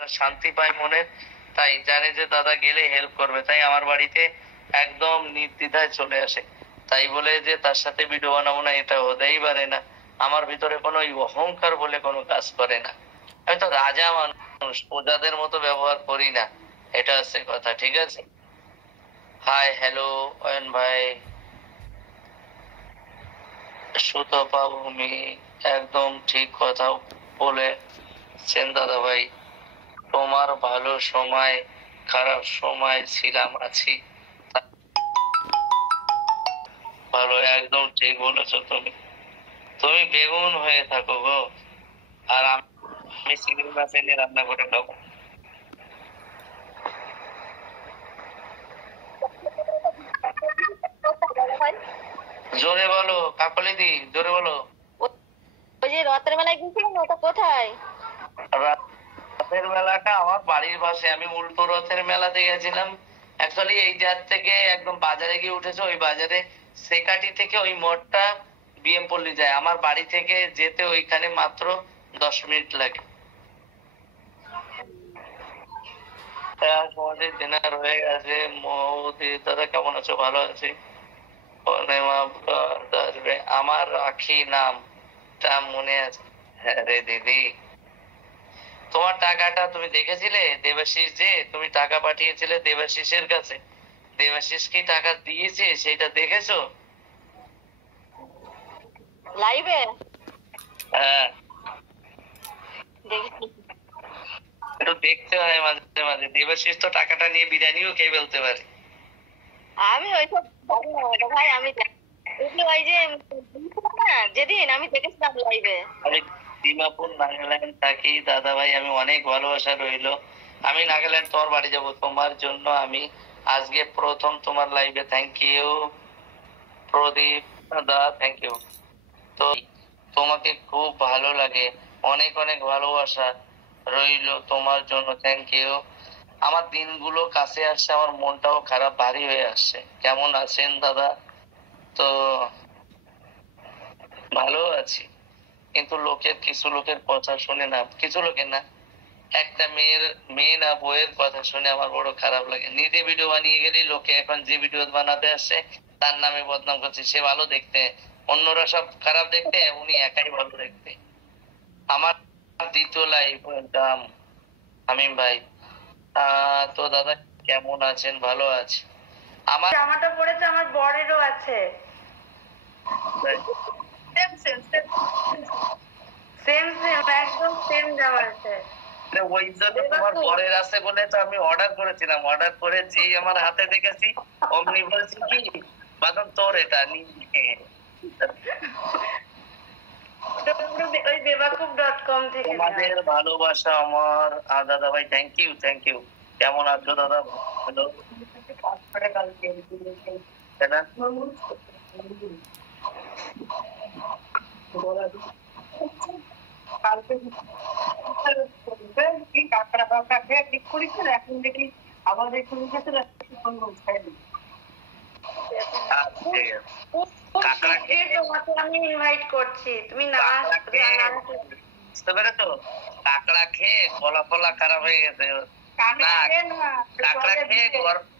শান্তি পায় মনে, তাই জানে যে দাদা গেলে হেল্প করবে, তাই আমার বাড়িতে একদম নির্দ্বিধায় চলে আসে। তাই বলে যে তার সাথে ভিডিও বানাবো না, এটা হতেই পারে না। আমার ভিতরে কোনো ওই অহংকার বলে কোনো কাজ করে না। আমি তো রাজা মানুষ, প্রজাদের মতো ব্যবহার করি না। এটা হচ্ছে কথা, ঠিক আছে। হাই হ্যালো অয়ন ভাই, সুতপা ভূমি, একদম ঠিক কথা বলেছেন দাদা ভাই। তোমার ভালো সময় খারাপ সময় ছিলাম আছি, ভালো, একদম ঠিক বলেছো তুমি। তুমি বেগুন হয়ে থাকো গো, আর আমি চিংড়ি মাছ এনে রান্না করে খাবো। জোরে বলো কাকলিদি, জোরে বলো। ওই যে রথের মেলায় গেছিলাম, ওটা কোথায়? রথের মেলাটা আমার বাড়ির পাশে, আমি উল্টো রথের মেলাতে গেছিলাম। অ্যাকচুয়ালি এই জাত থেকে একদম বাজারে গিয়ে উঠেছে, ওই বাজারে সেকাটি থেকে ওই মোড়টা বিএম পল্লী যায়। আমার বাড়ি থেকে যেতে ওইখানে মাত্র 10 মিনিট লাগে। তোমাদের ডিনার হয়ে গেছে? মৌদি দাদা কেমন আছো? ভালো আছি। আমার রাখি নামটা মনে আছে? হ্যাঁ রে দিদি, তোমার টাকাটা তুমি দেখেছিলে? দেবাশিস যে তুমি টাকা পাঠিয়েছিলে দেবাশিসের কাছে, দেবাশিস কি টাকা দিয়েছে সেটা দেখেছো? লাইভে হ্যাঁ, দেখেছি। একটু দেখতে হয় মাঝে মাঝে। দেবাশিস তো টাকাটা নিয়ে বিরিয়ানিও খেয়ে ফেলতে পারে। আমি ওইসব জানি না দাদা ভাই, আমি ওই যে যেদিন আমি দেখেছিলাম লাইভে। আমি ডিমাপুর নাগাল্যান্ড থাকি দাদা ভাই, আমি অনেক ভালোবাসা রইলো। আমি নাগাল্যান্ড তোমার বাড়ি যাব তোমার জন্য। আমি আজকে প্রথম তোমার লাইভে। Thank you Pradeep da, thank you. তো তোমাকে খুব ভালো লাগে, অনেক অনেক ভালোবাসা রইলো তোমার জন্য, থ্যাংক ইউ। আমার দিনগুলো কাছে আসছে, আমার মনটাও খারাপ ভারী হয়ে আসছে। কেমন আছেন দাদা? তো ভালো আছি, কিন্তু কিছু লোকের কথা শুনে না, কিছু লোকের না, একটা মেয়ে না বইয়ের কথা শুনে আমার বড় খারাপ লাগে। নিজে ভিডিও বানিয়ে গেলে লোকে এখন যে ভিডিও বানাতে আসছে তার নামে বদনাম করছে। সে ভালো দেখতে, অন্যরা সব খারাপ দেখতে, উনি একাই ভালো দেখতে। আমার দ্বিতীয় লাইফ দাম আমিন ভাই। তো দাদা কেমন আছেন? ভালো আছে। আমার জামাটা পরেছে আমার বরেরও আছে, সেম সেম একদম সেম জামা আছে। ওই জন্য তোমার বরের আছে বলে তো আমি অর্ডার করেছিলাম, অর্ডার করেছি, আমার হাতে দেখেছি, অমনি বলছি কি বাদন তোর এটা নিয়ে। ওই বেবাকুব.com থেকে। তোমাদের ভালোবাসা আমার। দাদা ভাই থ্যাংক ইউ, থ্যাংক ইউ। কেমন আছো দাদা? ভালো। কাঁকড়া কাঁকড়া খেয়ে ঠিক করেছিল, এখন দেখি আবার একটু মুখেছে আমি ইনভাইট করছি, তুমি না বুঝতে পেরেছো? কাঁকড়া খেয়ে গলা ফলা খারাপ হয়ে গেছে। কাঁকড়া খেয়ে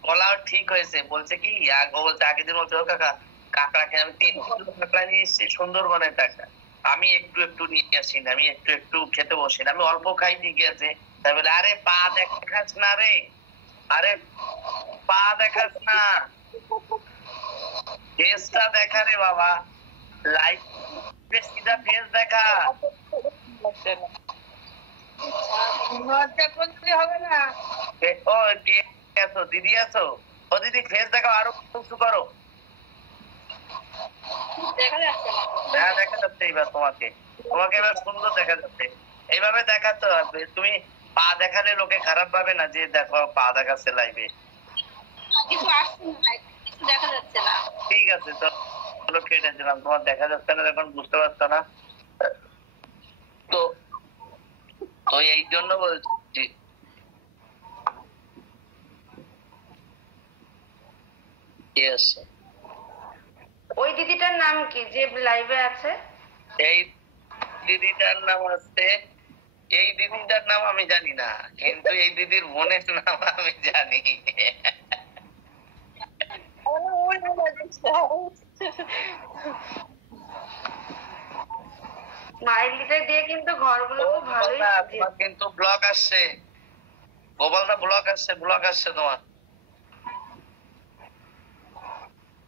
গলাও ঠিক হয়েছে। বলছে কি ও বলছে আগের দিন বলছে ও কাকা কাঁকড়া খেয়ে, আমি 3 কিলো কাঁকড়া নিয়ে এসেছি সুন্দরবনের টাকা। আমি একটু একটু নিয়ে আসি না, আমি একটু একটু খেতে বসি না, আমি অল্প খাই, ঠিক আছে। তাই বলে আরে পা দেখাস না রে, আরে পা দেখাস না, ফেসটা দেখা রে বাবা, লাইফ সিধা ফেস দেখা। হবে না। ও কে আছো? দিদি আছো? ও দিদি ফেস দেখাও, আরো উঁচু করো। দেখা যাচ্ছে না। হ্যাঁ দেখা যাচ্ছে এইবার তোমাকে, তোমাকে এবার সুন্দর দেখা যাচ্ছে। এইভাবে দেখাতে হবে। তুমি পা দেখালে লোকে খারাপ পাবে না যে দেখো পা দেখাচ্ছে লাইভে। কিছু আসছে না, কিছু দেখা যাচ্ছে না। ঠিক আছে, চলো কেটে দিলাম। তোমার দেখা যাচ্ছে না এখন, বুঝতে পারছো না তো। তো এই জন্য বলছি ওই দিদিটার নাম কি যে লাইভে আছে? এই দিদিটার নাম হচ্ছে এই দিদিটার নাম আমি জানি না, কিন্তু এই দিদির বোনের নাম আমি জানি। স্মাইলিটা দিয়ে কিন্তু ঘরগুলো খুব ভালোই তোমার কিন্তু ব্লক আসছে, গোপালদা ব্লক আসছে তোমার,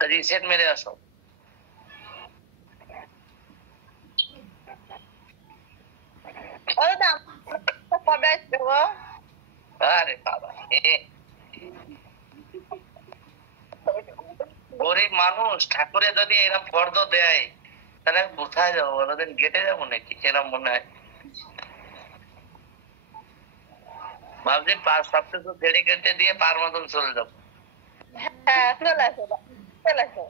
রিসেট মেরে আসো। কবে আসবে গো? আরে বাবা, গরিব মানুষ, ঠাকুরে যদি এরকম ফর্দ দেয় তাহলে আমি কোথায় যাবো বলো দিন, গেটে যাবো নাকি? এরকম মনে হয়। ভাবছি সবকিছু ছেড়ে কেটে দিয়ে পার মতন চলে যাবো। হ্যাঁ, চলে আসো চলে আসো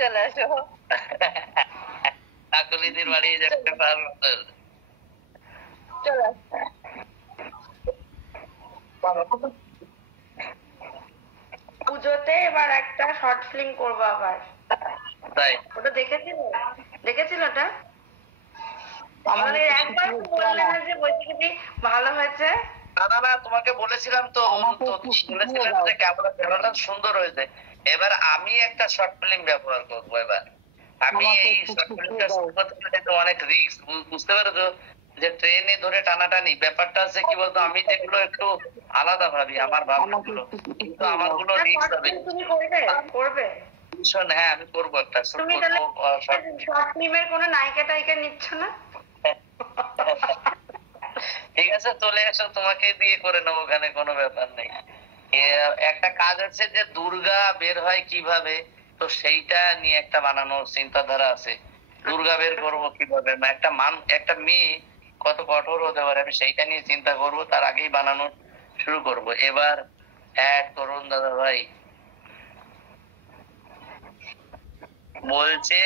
চলে আসো। কাকলিদির বাড়ি যাবে পার মতন। চলে আসো। পুজোতে এবার একটা শর্ট ফিল্ম করবো আবার। তাই ওটা দেখেছিল ওটা? মানে একবার বললে না যে বইটি ভালো হয়েছে? না, তোমাকে বলেছিলাম তো, বলেছিলাম যে ক্যামেরা সুন্দর হয়েছে। এবার আমি একটা শর্ট ফিল্ম ব্যবহার করবো। এবার আমি এই শর্ট ফিল্মটা অনেক রিস্ক, বুঝতে পেরেছো? যে ট্রেনে ধরে টানাটানি ব্যাপারটা আছে কি বলতো, আমি যেগুলো একটু আলাদা ভাবি, আমার ভাবনাগুলো, কিন্তু আমার গুলো রিস্ক হবে। তুমি করবে? হ্যাঁ, আমি করবো একটা শর্ট ফিল্মের কোনো নায়িকা টাইকা নিচ্ছ না? ঠিক আছে, চলে এসো, তোমাকে দিয়ে করে নেবো, ওখানে কোনো ব্যাপার নেই। একটা কাজ আছে যে দুর্গা বের হয় কিভাবে, তো সেইটা নিয়ে একটা বানানোর চিন্তাধারা আছে। দুর্গা বের করবো কিভাবে, একটা মেয়ে কত কঠোর হতে পারে, আমি সেইটা নিয়ে চিন্তা করব, তার আগেই বানানো শুরু করব। এবার এক তরুণ দাদা ভাই বলছে,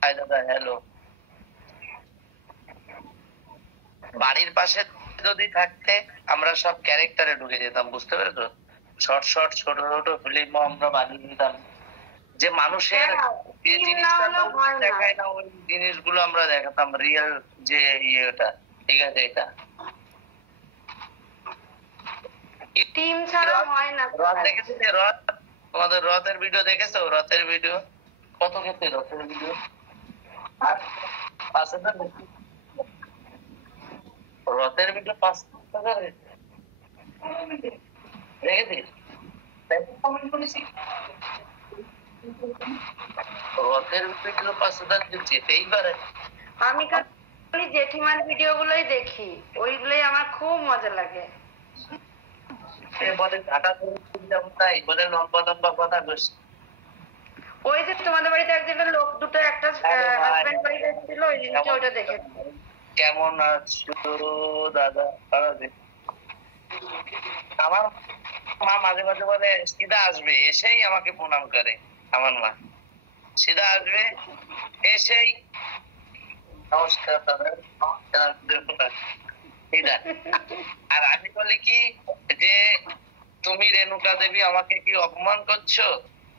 হাই দাদা, হ্যালো। বাড়ির পাশে যদি থাকতে আমরা সব ক্যারেক্টারে ঢুকে যেতাম, বুঝতে পেরেছো? শর্ট ছোট ছোট ফিল্ম আমরা বানিয়ে দিতাম, যে মানুষের যে জিনিসটা দেখায় না ওই জিনিসগুলো আমরা দেখাতাম, রিয়েল যে ইয়েটা। ঠিক আছে, এটা টিম ছাড়া হয় না। রথ দেখেছিলে? রথ, তোমাদের রথের ভিডিও দেখেছো? রথের ভিডিও কত খেতে, রথের ভিডিও রথের ভিডিও 5 টাকা দেখেছিস? রথের ভিডিও 5 টাকা যেতেই পারে। আমি খালি জেঠিমার ভিডিও গুলোই দেখি, ওইগুলোই আমার খুব মজা লাগে। বলে ঘাটা তাই বলে লম্বা লম্বা কথা বলছে। ওই যে তোমাদের বাড়িতে একজন লোক দুটো একটা হাজবেন্ড বাড়িতে ছিল, ওই জিনিসটা ওইটা দেখে। কেমন আছো দাদা? আমার মা মাঝে মাঝে বলে সিধা আসবে, এসেই আমাকে প্রণাম করে। আমার মা সিধা আসবে, এসেই নমস্কার দাদা, আর আমি বলি কি যে তুমি রেণুকা দেবী আমাকে কি অপমান করছো?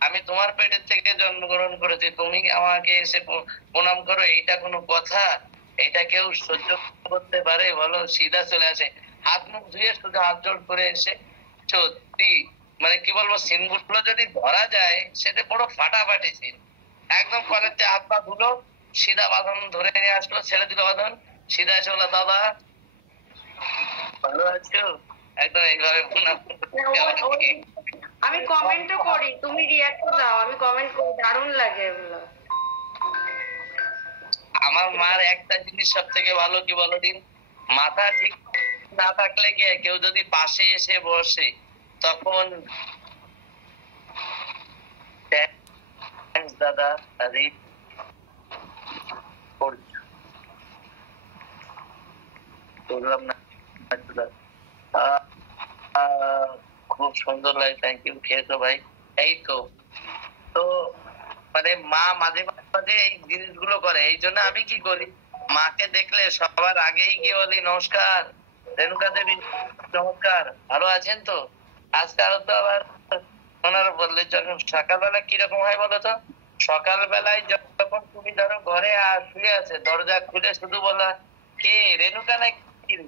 আমি তোমার পেটের থেকে জন্মগ্রহণ করেছি, তুমি আমাকে এসে প্রণাম করো, এইটা কোনো কথা? এটা কেউ সহ্য করতে পারে বলো? সিধা চলে আসে, হাত মুখ ধুয়ে শুধু হাত জোড় করে এসে, সত্যি মানে কি বলবো, সিনগুলো যদি ধরা যায় সেটা বড় ফাটাফাটি সিন। একদম কলেজে হাত পা ধুলো, সিধা বাঁধন ধরে নিয়ে আসলো, ছেড়ে দিল বাঁধন, সিধা এসে বলো দাদা ভালো আছো, একদম এইভাবে আমি কমেন্টও করি, তুমি রিয়াক্ট দাও, আমি কমেন্ট করি, দারুণ লাগে এগুলো। আমার মার একটা জিনিস সব থেকে ভালো কি বলো দিন, মাথা ঠিক না থাকলে গিয়ে কেউ যদি পাশে এসে বসে তখন দাদা করলাম না, খুব সুন্দর লাগে, থ্যাংক ইউ। খেয়েছো ভাই? এই তো তো মানে মা মাঝে মাঝে এই জিনিসগুলো করে, এই জন্য আমি কি করি, মাকে দেখলে সবার আগেই গিয়ে বলি নমস্কার রেণুকা দেবী, নমস্কার, ভালো আছেন তো? আজকাল তো আবার ওনারা বললে, যখন সকালবেলা কিরকম হয় বলতো, সকালবেলায় যখন তুমি ধরো ঘরে শুয়ে আছে, দরজা খুলে শুধু বলা কে রেনুকা না কি রে?